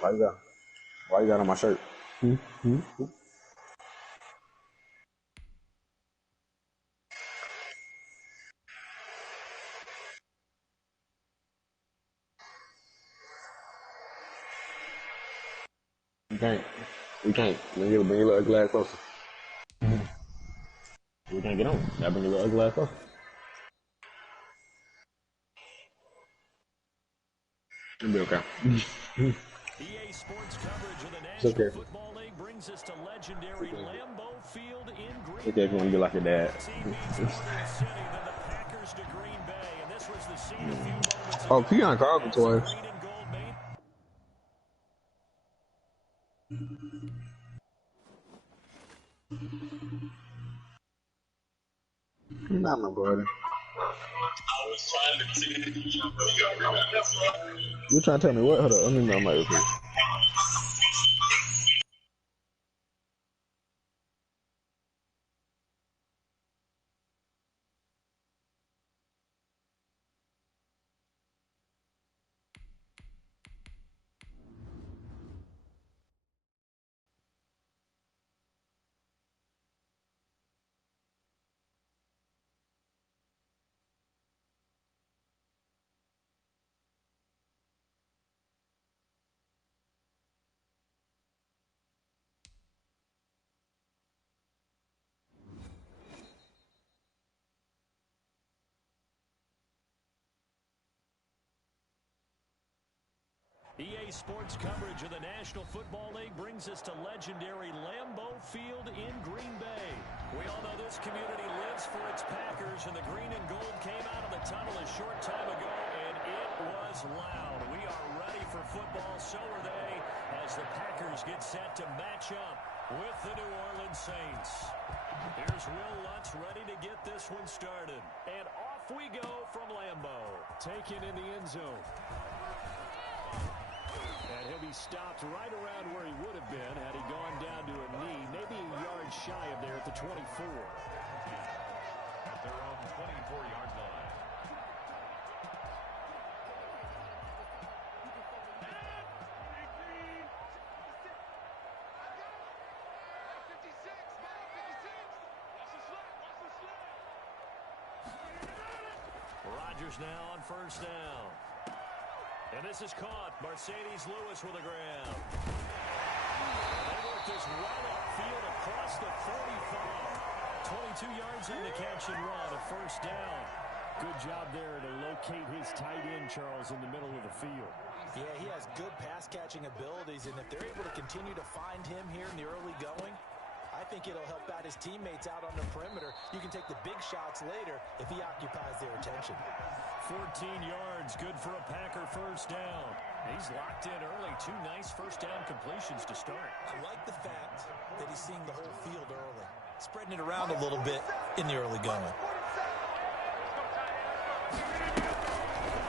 Why you got? Why you got on my shirt? Hmm? You can't. We can't. Bring your little ugly ass closer. We can't get on. Gotta bring your little ugly ass closer. It'll be okay. EA Sports coverage of the National okay. Football League brings us to legendary Lambeau Field in Green Okay, if you want to be like your dad. Team beats Northern City, then the Packers to Green Bay, and this was the scene a few moments Oh, ago. Keon called me As the twice. green and gold made Not my brother. You trying to tell me what? Hold on, let me know my repeat. EA Sports coverage of the National Football League brings us to legendary Lambeau Field in Green Bay. We all know this community lives for its Packers, and the green and gold came out of the tunnel a short time ago, and it was loud. We are ready for football, so are they, as the Packers get set to match up with the New Orleans Saints. Here's Will Lutz ready to get this one started. And off we go from Lambeau. Taken in the end zone. And he'll be stopped right around where he would have been had he gone down to a knee, maybe a yard shy of there at the 24. At their own 24-yard line. Rodgers now on first down. And this is caught. Mercedes Lewis with the ground. They worked this well upfield across the 45. 22 yards on the catch and run, a first down. Good job there to locate his tight end, Charles, in the middle of the field. Yeah, he has good pass-catching abilities, and if they're able to continue to find him here in the early going, I think it'll help out his teammates out on the perimeter. You can take the big shots later if he occupies their attention. 14 yards, good for a Packer first down. He's locked in early. Two nice first down completions to start. I like the fact that he's seeing the whole field early, spreading it around a little bit in the early going.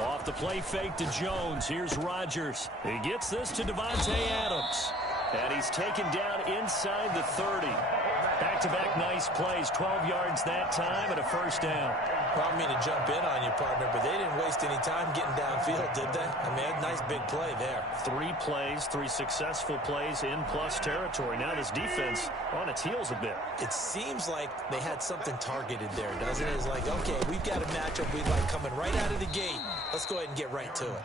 Off the play fake to Jones. Here's Rodgers. He gets this to Devontae Adams. And he's taken down inside the 30. Back-to-back nice plays. 12 yards that time and a first down. Well, I mean to jump in on you, partner, but they didn't waste any time getting downfield, did they? I mean, a nice big play there. 3 plays, 3 successful plays in plus territory. Now this defense on its heels a bit. It seems like they had something targeted there, doesn't it? It's like, okay, we've got a matchup we like coming right out of the gate. Let's go ahead and get right to it.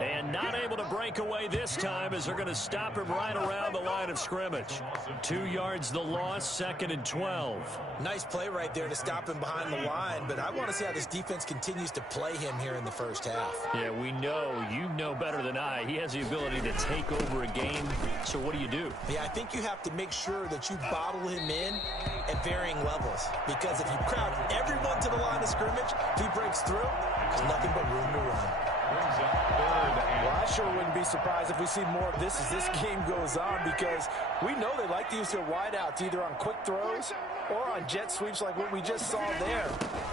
And not able to break away this time as they're going to stop him right around the line of scrimmage. 2 yards the loss, 2nd and 12. Nice play right there to stop him behind the line, but I want to see how this defense continues to play him here in the first half. Yeah, we know, you know better than I, he has the ability to take over a game. So what do? Yeah, I think you have to make sure that you bottle him in at varying levels, because if you crowd everyone to the line of scrimmage, if he breaks through, there's nothing but room to run. Well, I sure wouldn't be surprised if we see more of this as this game goes on, because we know they like to use their wideouts either on quick throws or on jet sweeps like what we just saw there.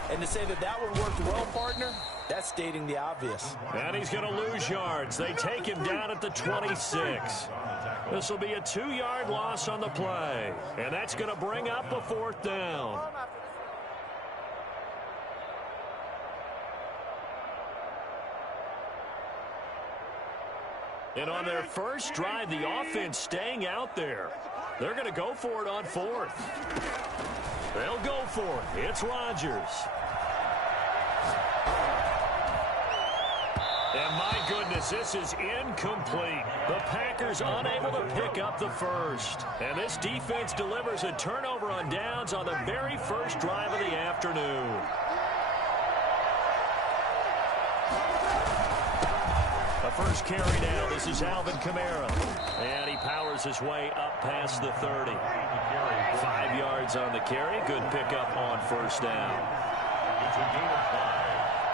And to say that that one worked well, partner, that's stating the obvious. And he's going to lose yards. They take him down at the 26. This will be a 2-yard loss on the play. And that's going to bring up a 4th down. And on their first drive, the offense staying out there. They're going to go for it on fourth. They'll go for it. It's Rodgers. And my goodness, this is incomplete. The Packers unable to pick up the first. And this defense delivers a turnover on downs on the very first drive of the afternoon. The first carry now. This is Alvin Kamara. And he powers his way up past the 30. 5 yards on the carry. Good pickup on first down. It's a gain of 5.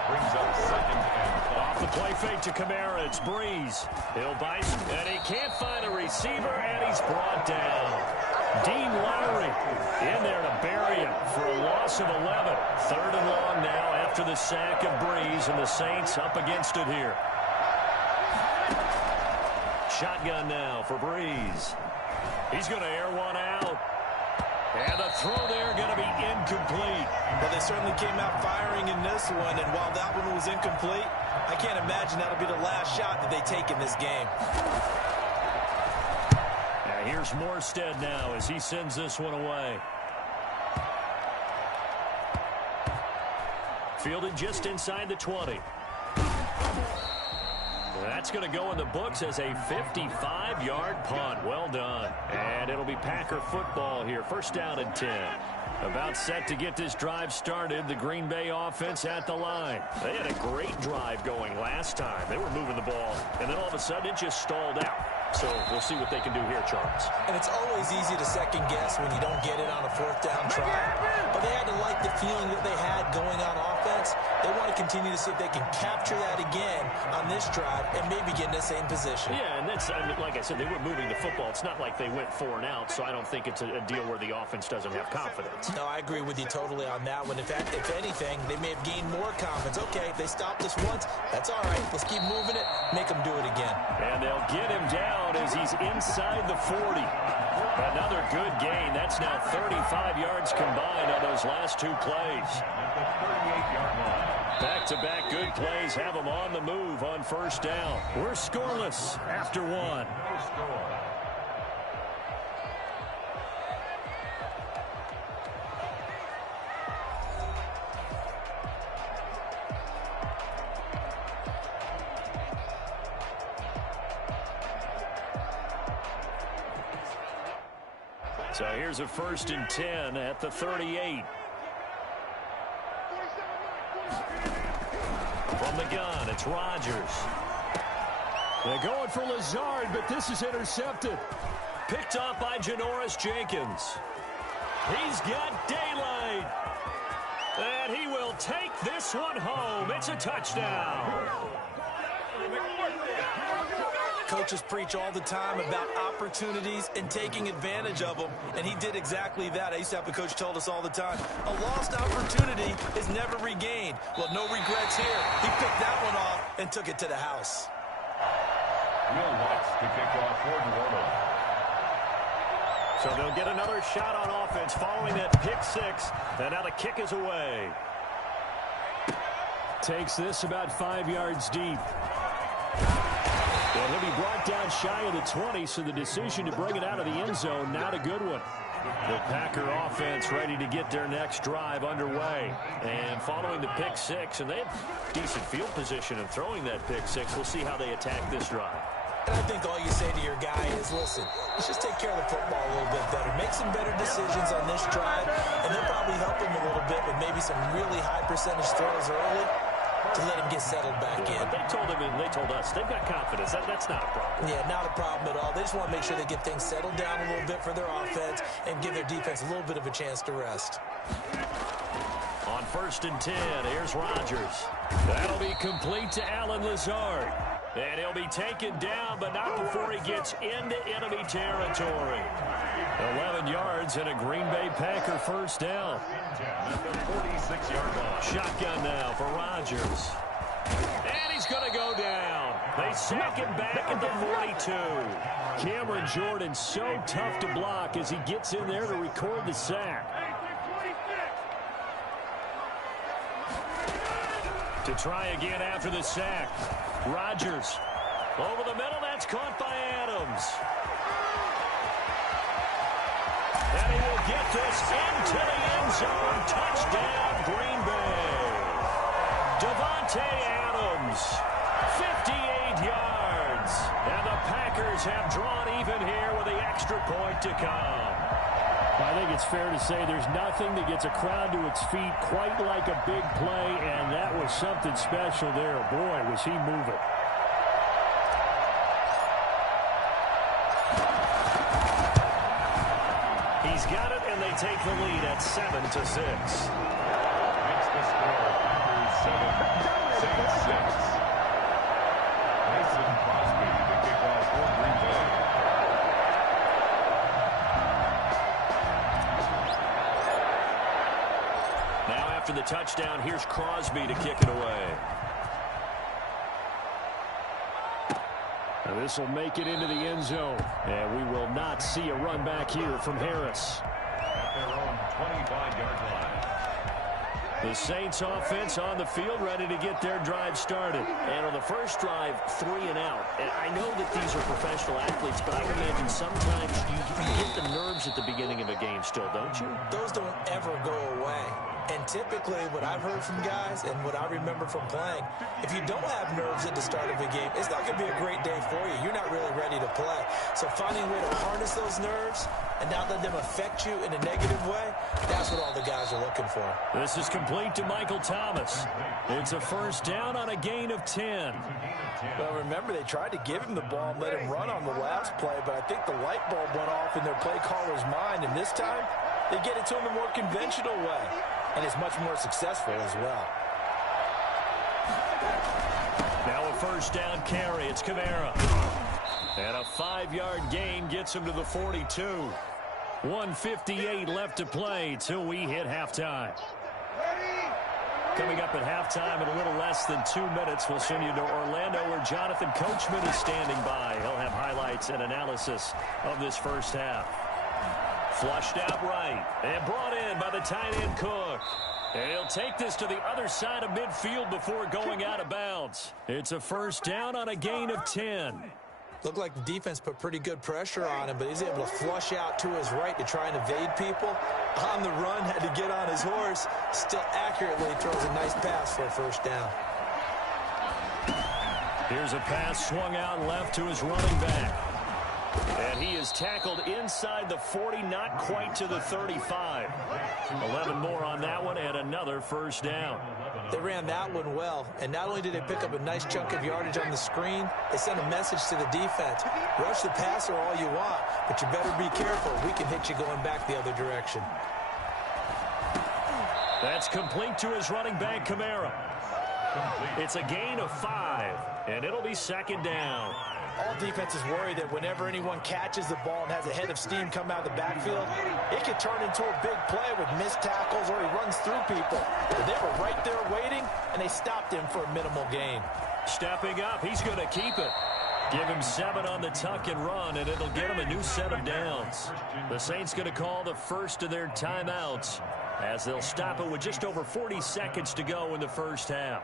Brings up 2nd and 5. Off the play fake to Kamara. It's Breeze. He'll bite, and he can't find a receiver, and he's brought down. Dean Lowry in there to bury him for a loss of 11. 3rd and long now after the sack of Breeze, and the Saints up against it here. Shotgun now for Breeze. He's going to air one out. And the throw there going to be incomplete. Well, they certainly came out firing in this one, and while that one was incomplete, I can't imagine that'll be the last shot that they take in this game. Now here's Morstead now as he sends this one away. Fielded just inside the 20. That's going to go in the books as a 55-yard punt. Well done. And it'll be Packer football here. First down and 10. About set to get this drive started. The Green Bay offense at the line. They had a great drive going last time. They were moving the ball, and then all of a sudden it just stalled out. So we'll see what they can do here, Charles. And it's always easy to second guess when you don't get it on a 4th down try. But they had to like the feeling that they had going on offense. They want to continue to see if they can capture that again on this drive and maybe get in the same position. Yeah, and that's, I mean, like I said, they were moving the football. It's not like they went 4 and out, so I don't think it's a deal where the offense doesn't have confidence. No, I agree with you totally on that one. In fact, if anything, they may have gained more confidence. Okay, they stopped us once. That's all right. Let's keep moving it. Make them do it again. And they'll get him down as he's inside the 40. Another good gain. That's now 35 yards combined on those last 2 plays. Back-to-back good plays have them on the move on first down. We're scoreless after 1. So here's a 1st and 10 at the 38. From the gun, it's Rodgers. They're going for Lazard, but this is intercepted. Picked up by Janoris Jenkins. He's got daylight. And he will take this one home. It's a touchdown. Coaches preach all the time about opportunities and taking advantage of them, and he did exactly that. I used to have a coach told us all the time, a lost opportunity is never regained. Well, no regrets here. He picked that one off and took it to the house. Will Watts to kick off for New Orleans. So they'll get another shot on offense following that pick 6, and now the kick is away. Takes this about 5 yards deep. And he'll be brought down shy of the 20, so the decision to bring it out of the end zone, not a good one. The Packer offense ready to get their next drive underway. And following the pick 6, and they have decent field position in throwing that pick 6. We'll see how they attack this drive. And I think all you say to your guy is, listen, let's just take care of the football a little bit better. Make some better decisions on this drive, and they'll probably help him a little bit with maybe some really high percentage throws early to let him get settled back in. But they told him and they told us they've got confidence. That's not a problem. Yeah, not a problem at all. They just want to make sure they get things settled down a little bit for their offense and give their defense a little bit of a chance to rest. On 1st and 10, here's Rodgers. That'll be complete to Alan Lazard. And he'll be taken down, but not before he gets into enemy territory. 11 yards and a Green Bay Packer first down. Shotgun now for Rodgers. And he's going to go down. They sack him back at the 42. Cameron Jordan so tough to block as he gets in there to record the sack. To try again after the sack. Rodgers Over the middle, that's caught by Adams. And he will get this into the end zone. Touchdown, Green Bay. Davante Adams, 58 yards. And the Packers have drawn even here with the extra point to come. I think it's fair to say there's nothing that gets a crowd to its feet quite like a big play, and that was something special there. Boy, was he moving. He's got it, and they take the lead at 7-6. Makes the score Packers 7, Saints 6. Mason Crosby, the kickoff for Green Bay. Now after the touchdown, here's Crosby to kick it away. Now this will make it into the end zone, and we will not see a run back here from Harris. At their own 25-yard line. The Saints offense on the field, ready to get their drive started. And on the first drive, 3 and out. And I know that these are professional athletes, but I would imagine sometimes you get the nerves at the beginning of a game still, don't you? Those don't ever go away. And typically, what I've heard from guys and what I remember from playing, if you don't have nerves at the start of a game, it's not going to be a great day for you. You're not really ready to play. So finding a way to harness those nerves and not let them affect you in a negative way, that's what all the guys are looking for. This is complete to Michael Thomas. It's a first down on a gain of 10. Well, remember, they tried to give him the ball and let him run on the last play, but I think the light bulb went off in their play caller's mind, and this time they get it to him a more conventional way. And it's much more successful as well. Now a first down carry. It's Kamara. And a 5-yard gain gets him to the 42. 1:58 left to play till we hit halftime. Coming up at halftime in a little less than 2 minutes, we'll send you to Orlando where Jonathan Coachman is standing by. He'll have highlights and analysis of this first half. Flushed out right and brought in by the tight end Cook. And he'll take this to the other side of midfield before going out of bounds. It's a first down on a gain of 10. Looked like the defense put pretty good pressure on him, but he's able to flush out to his right to try and evade people. On the run, had to get on his horse. Still accurately throws a nice pass for a first down. Here's a pass swung out left to his running back. And he is tackled inside the 40, not quite to the 35. 11 more on that one and another first down. They ran that one well, and not only did they pick up a nice chunk of yardage on the screen, they sent a message to the defense. Rush the passer all you want, but you better be careful. We can hit you going back the other direction. That's complete to his running back, Kamara. It's a gain of 5, and it'll be second down. All defenses worry that whenever anyone catches the ball and has a head of steam come out of the backfield, it could turn into a big play with missed tackles or he runs through people. But they were right there waiting, and they stopped him for a minimal gain. Stepping up, he's going to keep it. Give him 7 on the tuck and run, and it'll get him a new set of downs. The Saints going to call the first of their timeouts as they'll stop it with just over 40 seconds to go in the first half.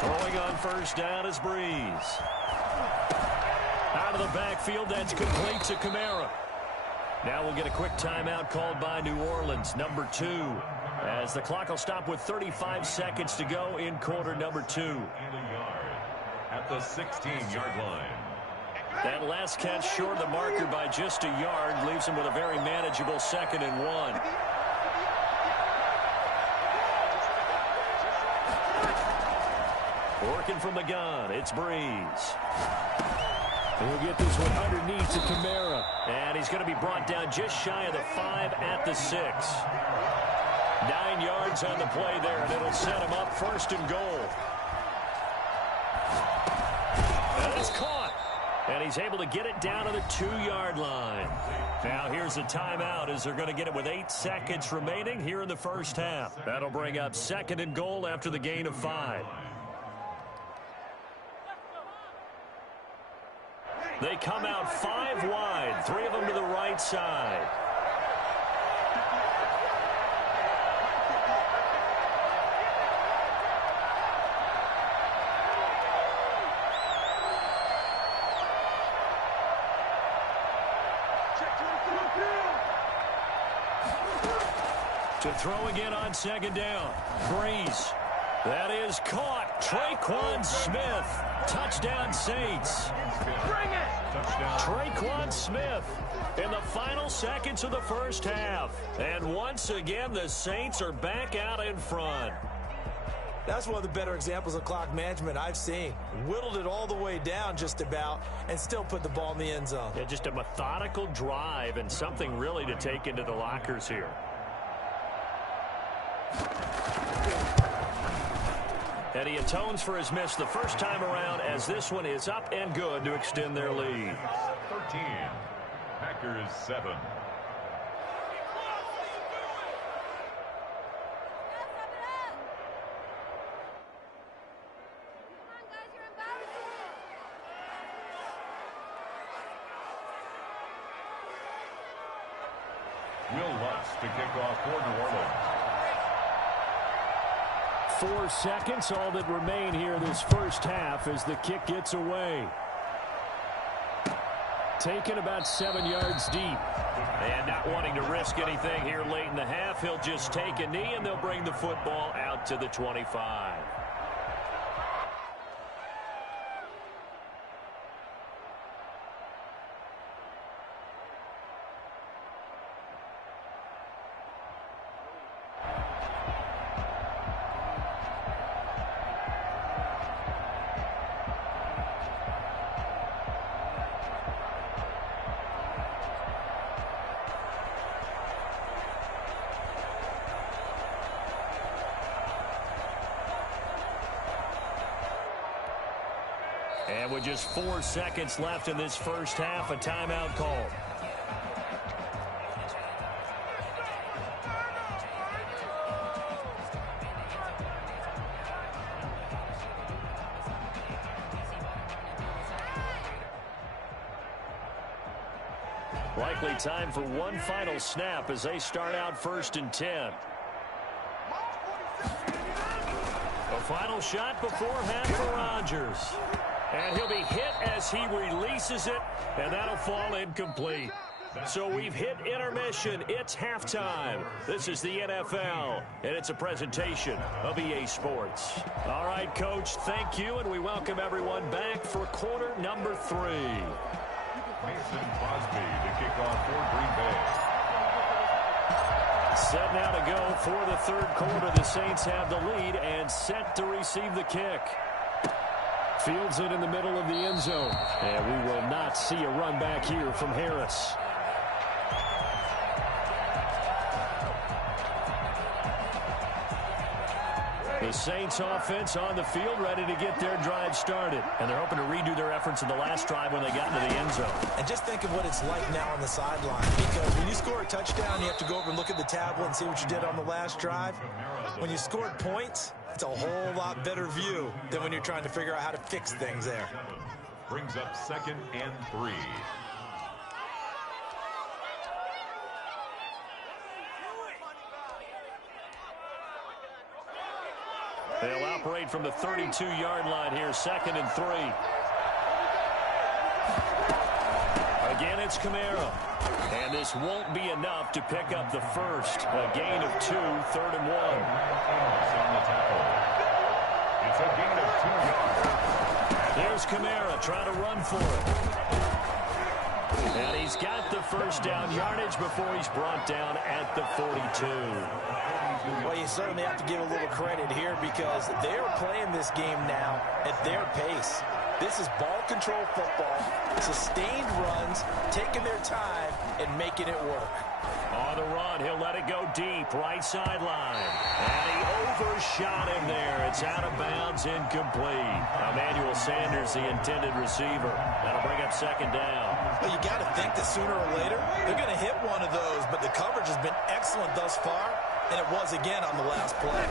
Throwing on first down is Breeze. Out of the backfield, that's complete to Kamara. Now we'll get a quick timeout called by New Orleans, number 2, as the clock will stop with 35 seconds to go in quarter number 2. At the 16-yard line. That last catch short of the marker by just a yard leaves him with a very manageable 2nd and 1. Working from the gun, it's Breeze. And we'll get this one underneath to Kamara. And he's going to be brought down just shy of the 5 at the 6. 9 yards on the play there, and it'll set him up 1st and goal. And it's caught. And he's able to get it down to the 2-yard line. Now here's a timeout as they're going to get it with 8 seconds remaining here in the first half. That'll bring up 2nd and goal after the gain of 5. They come out 5 wide, 3 of them to the right side. To throw again on second down. Breeze. That is caught. Traquan Smith. Touchdown Saints. Bring it! Touchdown. Traquan Smith in the final seconds of the first half. And once again, the Saints are back out in front. That's one of the better examples of clock management I've seen. Whittled it all the way down just about and still put the ball in the end zone. Yeah, just a methodical drive and something really to take into the lockers here. And he atones for his miss the first time around as this one is up and good to extend their lead. 13. Packers 7. Will Lutz to kick off for New Orleans. 4 seconds, all that remain here this first half as the kick gets away. Taken about 7 yards deep. And not wanting to risk anything here late in the half, he'll just take a knee and they'll bring the football out to the 25. And with just 4 seconds left in this first half, a timeout call. Likely time for one final snap as they start out 1st and 10. A final shot before half for Rodgers. And he'll be hit as he releases it, and that'll fall incomplete. So we've hit intermission. It's halftime. This is the NFL, and it's a presentation of EA Sports. All right, Coach, thank you, and we welcome everyone back for quarter number 3. Mason Crosby to kick off for Green Bay. Set now to go for the 3rd quarter. The Saints have the lead and set to receive the kick. Fields it in the middle of the end zone. And we will not see a run back here from Harris. The Saints offense on the field ready to get their drive started. And they're hoping to redo their efforts in the last drive when they got into the end zone. And just think of what it's like now on the sideline. Because when you score a touchdown, you have to go over and look at the tablet and see what you did on the last drive. When you scored points, it's a whole lot better view than when you're trying to figure out how to fix things there. Brings up 2nd and 3. They'll operate from the 32-yard line here, 2nd and 3. Again, it's Kamara. And this won't be enough to pick up the first. A gain of 2, 3rd and 1. On the tackle. It's a gain of 2 yards. Here's Kamara trying to run for it. And he's got the first down yardage before he's brought down at the 42. Well, you certainly have to give a little credit here because they're playing this game now at their pace. This is ball control football, sustained runs, taking their time, and making it work. On the run, he'll let it go deep, right sideline. And he overshot him there. It's out of bounds, incomplete. Emmanuel Sanders, the intended receiver. That'll bring up 2nd down. Well, you got to think that sooner or later, they're going to hit one of those, but the coverage has been excellent thus far. and it was again on the last play.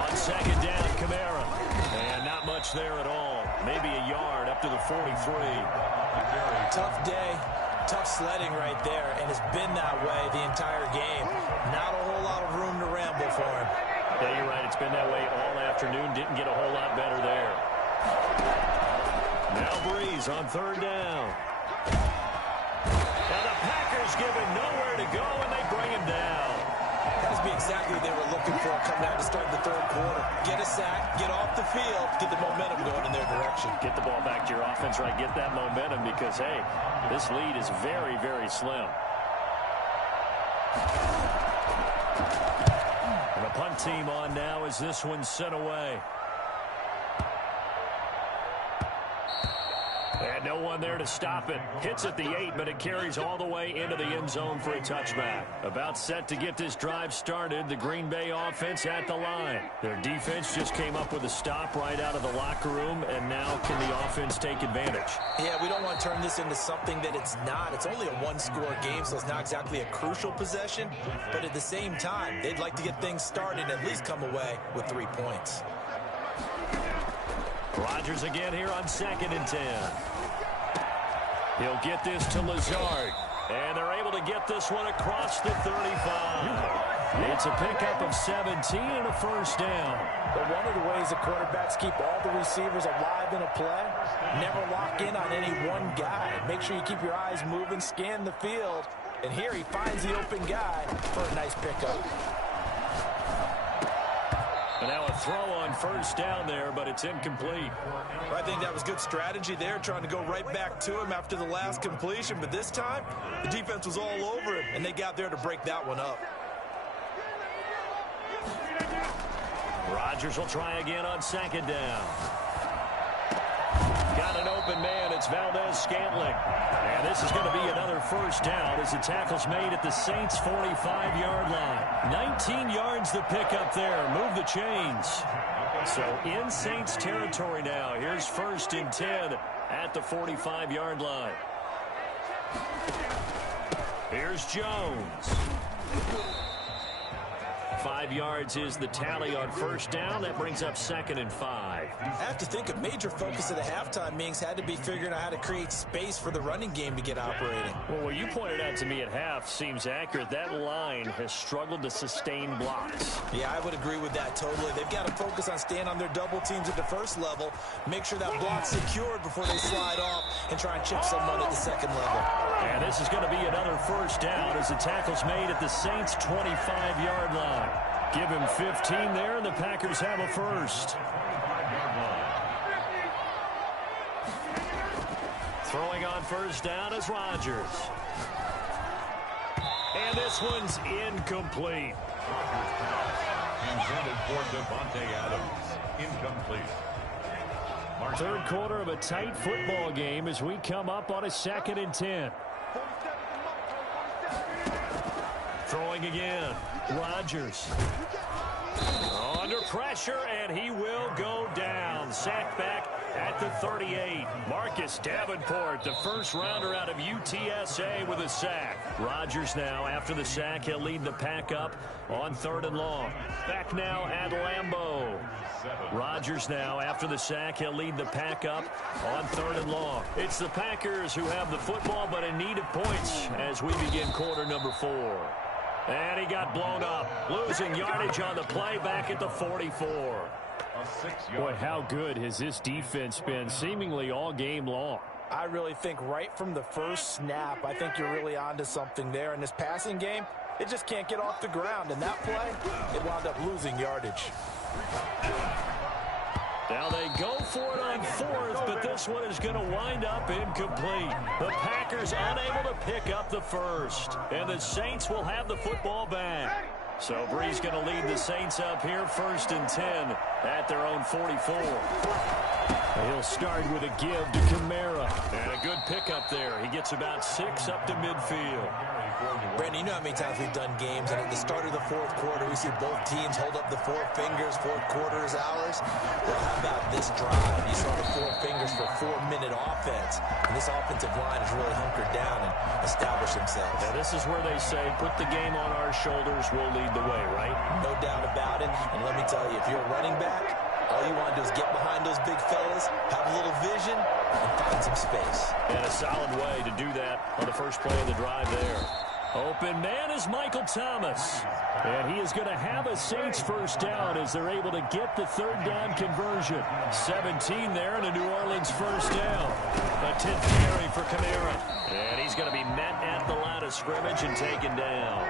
On second down, Kamara. And not much there at all. Maybe a yard up to the 43. Tough day, tough sledding right there, and it's been that way the entire game. Not a whole lot of room to ramble for him. Yeah, you're right. It's been that way all afternoon. Didn't get a whole lot better there. Now Breeze on third down. Now the Packers give him nowhere to go, and they bring him down. That must be exactly what they were looking for coming out to start the third quarter. Get a sack, get off the field, get the momentum going in their direction. Get the ball back to your offense, right? Get that momentum because, hey, this lead is very, very slim. And the punt team on now as this one's sent away. And no one there to stop it. Hits at the 8, but it carries all the way into the end zone for a touchback. About set to get this drive started. The Green Bay offense at the line. Their defense just came up with a stop right out of the locker room, and now can the offense take advantage? Yeah, we don't want to turn this into something that it's not. It's only a one-score game, so it's not exactly a crucial possession. But at the same time, they'd like to get things started and at least come away with 3 points. Rodgers again here on 2nd and 10. He'll get this to Lazard. And they're able to get this one across the 35. It's a pickup of 17 and a first down. But one of the ways the quarterbacks keep all the receivers alive in a play, never lock in on any one guy. Make sure you keep your eyes moving, scan the field. And here he finds the open guy for a nice pickup. And now a throw on first down there, but it's incomplete. I think that was good strategy there, trying to go right back to him after the last completion. But this time, the defense was all over him, and they got there to break that one up. Rodgers will try again on 2nd down. Got an open man. It's Valdez-Scantling. And this is going to be another first down as the tackle's made at the Saints' 45-yard line. 19 yards to pick up there. Move the chains. So in Saints territory now. Here's 1st and 10 at the 45-yard line. Here's Jones. 5 yards is the tally on first down. That brings up 2nd and 5. I have to think a major focus of the halftime meetings had to be figuring out how to create space for the running game to get operating. Well, what you pointed out to me at half seems accurate. That line has struggled to sustain blocks. Yeah, I would agree with that totally. They've got to focus on staying on their double teams at the first level, make sure that block's secured before they slide off and try and chip someone at the second level. And this is going to be another first down as the tackle's made at the Saints' 25-yard line. Give him 15 there, and the Packers have a first. Throwing on first down is Rodgers. And this one's incomplete. Intended for Devontae Adams. Incomplete. Third quarter of a tight football game as we come up on a 2nd and 10. Throwing again. Rodgers. Under pressure, and he will go down. Sacked back at the 38. Marcus Davenport, the first rounder out of UTSA with a sack. Rodgers now, after the sack, he'll lead the pack up on 3rd and long. Back now at Lambeau. Rodgers now, after the sack, he'll lead the pack up on 3rd and long. It's the Packers who have the football, but in need of points as we begin quarter number 4. And he got blown up. Losing yardage on the play back at the 44. Boy, how good has this defense been seemingly all game long? I really think right from the first snap, I think you're really onto something there. In this passing game, it just can't get off the ground. And that play, it wound up losing yardage. Now they go for it on 4th, but this one is going to wind up incomplete. The Packers unable to pick up the first, and the Saints will have the football back. So Breeze going to lead the Saints up here 1st and 10 at their own 44. He'll start with a give to Kamara. And a good pickup there. He gets about 6 up to midfield. Brandon, you know how many times we've done games, and at the start of the fourth quarter, we see both teams hold up the 4 fingers, fourth quarter is ours. Well, how about this drive? You saw the 4 fingers for 4-minute offense, and this offensive line has really hunkered down and established themselves. Now, this is where they say, put the game on our shoulders, we'll lead the way, right? No doubt about it, and let me tell you, if you're a running back, all you want to do is get behind those big fellas, have a little vision, and find some space. And a solid way to do that on the first play of the drive there. Open man is Michael Thomas. And he is going to have a Saints first down as they're able to get the 3rd down conversion. 17 there and a New Orleans first down. A 10th carry for Kamara. And he's going to be met at the line of scrimmage and taken down.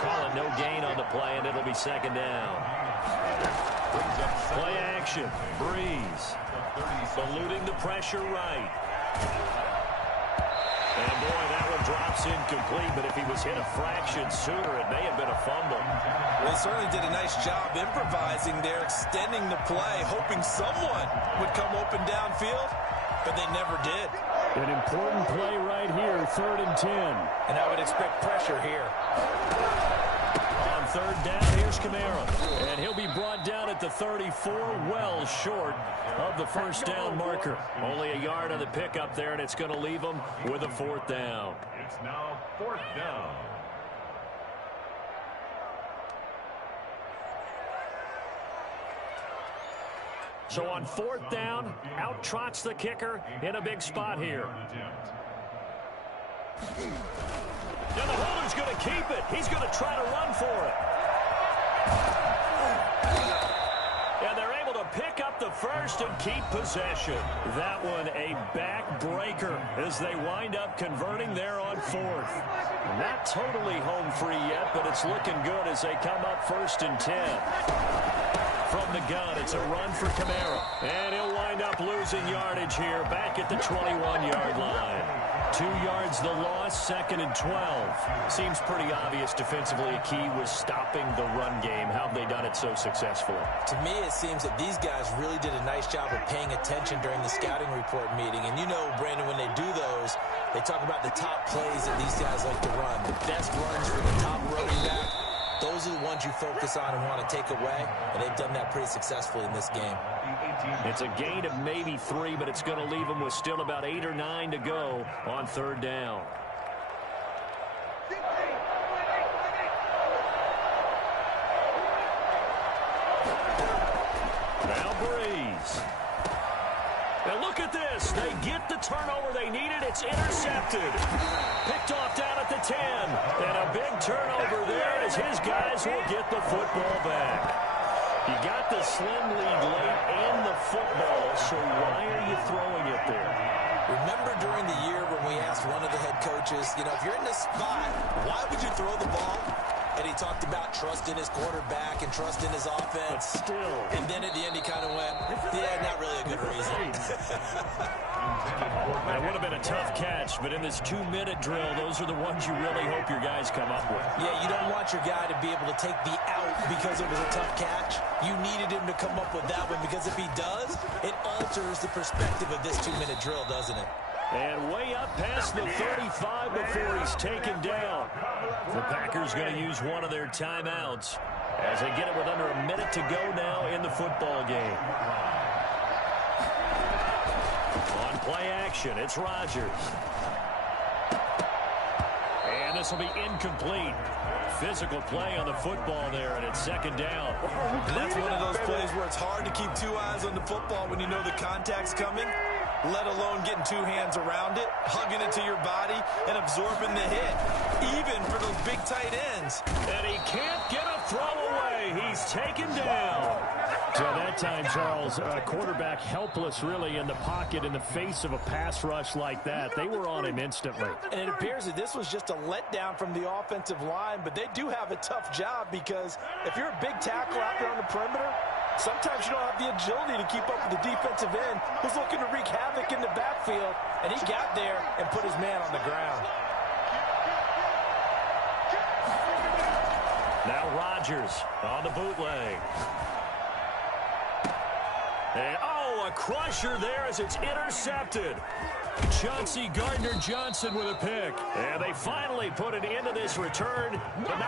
Calling no gain on the play, and it'll be 2nd down. Play action. Breeze. Eluding the pressure right. And boy, that one drops incomplete, but if he was hit a fraction sooner, it may have been a fumble. Well, he certainly did a nice job improvising there, extending the play, hoping someone would come open downfield, but they never did. An important play right here, 3rd and 10. And I would expect pressure here. On 3rd down, here's Kamara. And he'll be brought down at the 34, well short of the first down marker. Only a yard on the pickup there, and it's going to leave him with a 4th down. It's now 4th down. So on 4th down, out trots the kicker in a big spot here. And the holder's going to keep it. He's going to try to run for it. And they're able to pick up the first and keep possession. That one a backbreaker as they wind up converting there on 4th. Not totally home free yet, but it's looking good as they come up 1st and 10. From the gun, it's a run for Kamara. And he'll wind up losing yardage here back at the 21-yard line. 2 yards the loss, 2nd and 12. Seems pretty obvious defensively a key was stopping the run game. How have they done it so successfully? To me, it seems that these guys really did a nice job of paying attention during the scouting report meeting. And you know, Brandon, when they do those, they talk about the top plays that these guys like to run. The best runs for the top running back. Those are the ones you focus on and want to take away, and they've done that pretty successfully in this game. It's a gain of maybe 3, but it's going to leave them with still about 8 or 9 to go on 3rd down. Now Breeze. And look at this. They get the turnover they needed. It's intercepted. Picked off down at the 10. And a big turnover there as his guys will get the football back. You got the slim lead late and the football, so why are you throwing it there? Remember during the year when we asked one of the head coaches, you know, if you're in this spot, why would you throw the ball? And he talked about trust in his quarterback and trust in his offense. But still. And then at the end he kind of went, yeah, not really a good reason. That would have been a tough catch, but in this 2-minute drill, those are the ones you really hope your guys come up with. Yeah, you don't want your guy to be able to take the out because it was a tough catch. You needed him to come up with that one because if he does, it alters the perspective of this 2-minute drill, doesn't it? And way up past the 35 before he's taken down. The Packers going to use one of their timeouts as they get it with under a minute to go now in the football game. On play action, it's Rodgers. And this will be incomplete. Physical play on the football there, and it's 2nd down. And that's one of those plays where it's hard to keep 2 eyes on the football when you know the contact's coming, let alone getting 2 hands around it, hugging it to your body, and absorbing the hit, even for those big tight ends. And he can't get a throw away. He's taken down. So that time, Charles, quarterback helpless really in the pocket in the face of a pass rush like that. They were on him instantly. And it appears that this was just a letdown from the offensive line, but they do have a tough job because if you're a big tackle out there on the perimeter, sometimes you don't have the agility to keep up with the defensive end who's looking to wreak havoc in the backfield, and he got there and put his man on the ground. Now Rodgers on the bootleg. And, oh, a a crusher there as it's intercepted. Chauncey Gardner-Johnson with a pick. And they finally put an end to this return, but not